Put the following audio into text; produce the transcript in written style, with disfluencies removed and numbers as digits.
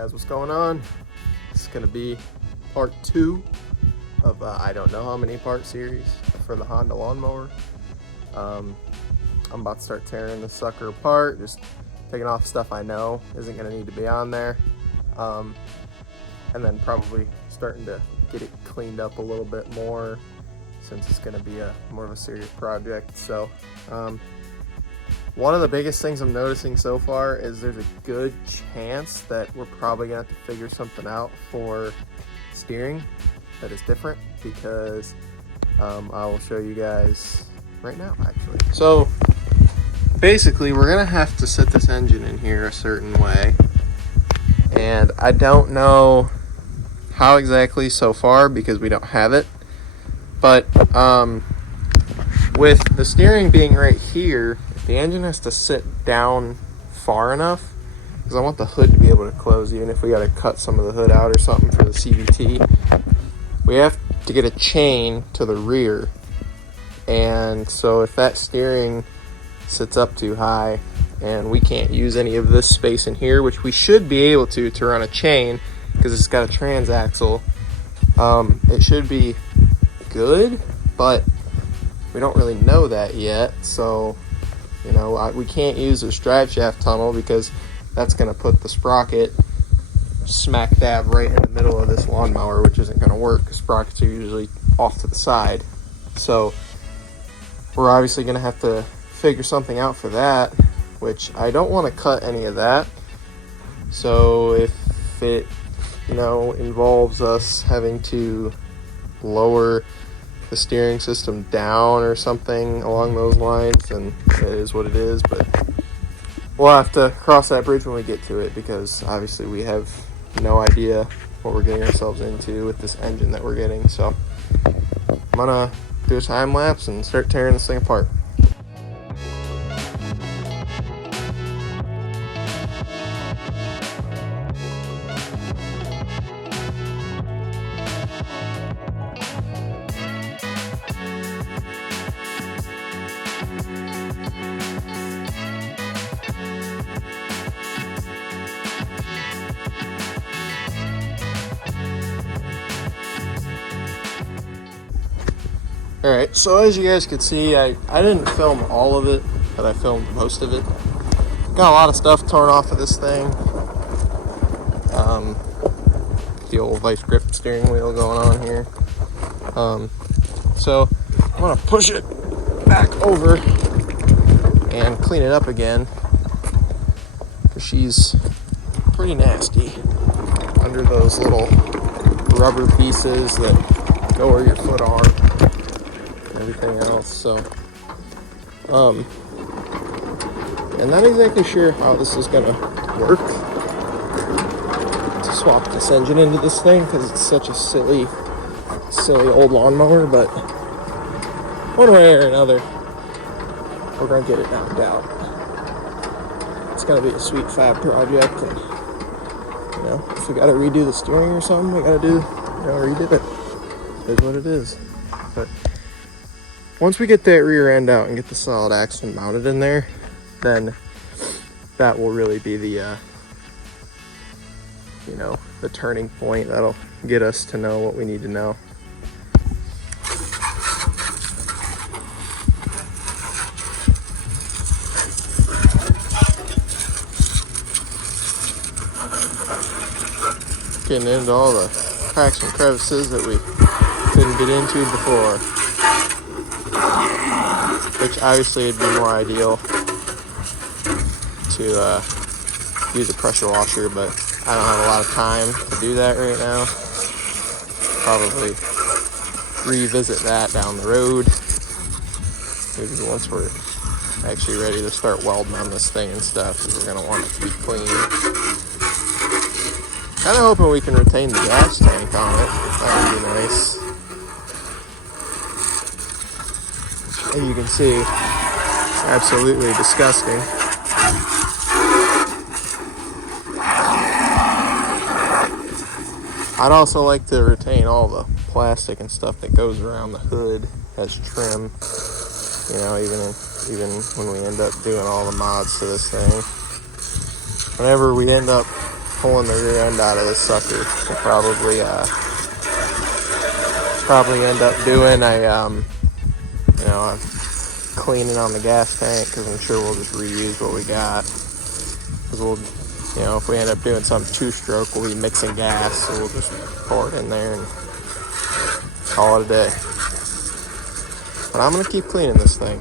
guys, what's going on? This is going to be part 2 of I don't know how many part series for the Honda lawnmower. I'm about to start tearing the sucker apart, just taking off stuff I know isn't going to need to be on there, and then probably starting to get it cleaned up a little bit more since it's going to be more of a serious project. So one of the biggest things I'm noticing so far is there's a good chance that we're probably gonna have to figure something out for steering that is different, because I will show you guys right now actually. So basically we're gonna have to set this engine in here a certain way, and I don't know how exactly so far because we don't have it, but with the steering being right here, the engine has to sit down far enough, because I want the hood to be able to close. Even if we got to cut some of the hood out or something for the CVT, we have to get a chain to the rear. And so if that steering sits up too high and we can't use any of this space in here, which we should be able to run a chain because it's got a transaxle, it should be good, but we don't really know that yet. So you know, we can't use this drive shaft tunnel because that's going to put the sprocket smack dab right in the middle of this lawnmower, which isn't going to work because sprockets are usually off to the side. So we're obviously going to have to figure something out for that, which I don't want to cut any of that. So if it, involves us having to lower the steering system down or something along those lines, and it is what it is. But we'll have to cross that bridge when we get to it, because obviously we have no idea what we're getting ourselves into with this engine that we're getting. So I'm gonna do a time lapse and start tearing this thing apart. Alright, so as you guys could see, I didn't film all of it, but I filmed most of it. Got a lot of stuff torn off of this thing. The old vice grip steering wheel going on here. So I'm going to push it back over and clean it up again, because she's pretty nasty under those little rubber pieces that go where your foot are. Everything else. So I'm not exactly sure how this is gonna work to swap this engine into this thing, because it's such a silly old lawnmower, but one way or another we're gonna get it knocked out. It's gonna be a sweet fab project, and if we gotta redo the steering or something, we gotta redo it. It is what it is. But once we get that rear end out and get the solid axle mounted in there, then that will really be the the turning point that'll get us to know what we need to know. Getting into all the cracks and crevices that we couldn't get into before, which obviously would be more ideal to use a pressure washer, but I don't have a lot of time to do that right now. Probably revisit that down the road, maybe once we're actually ready to start welding on this thing and stuff, because we're going to want it to be clean. Kind of hoping we can retain the gas tank on it. That would be nice. As you can see, it's absolutely disgusting. I'd also like to retain all the plastic and stuff that goes around the hood as trim, even when we end up doing all the mods to this thing. Whenever we end up pulling the rear end out of this sucker. We'll probably end up doing a cleaning on the gas tank, because I'm sure we'll just reuse what we got. Because if we end up doing some two-stroke, we'll be mixing gas, so we'll just pour it in there and call it a day. But I'm gonna keep cleaning this thing.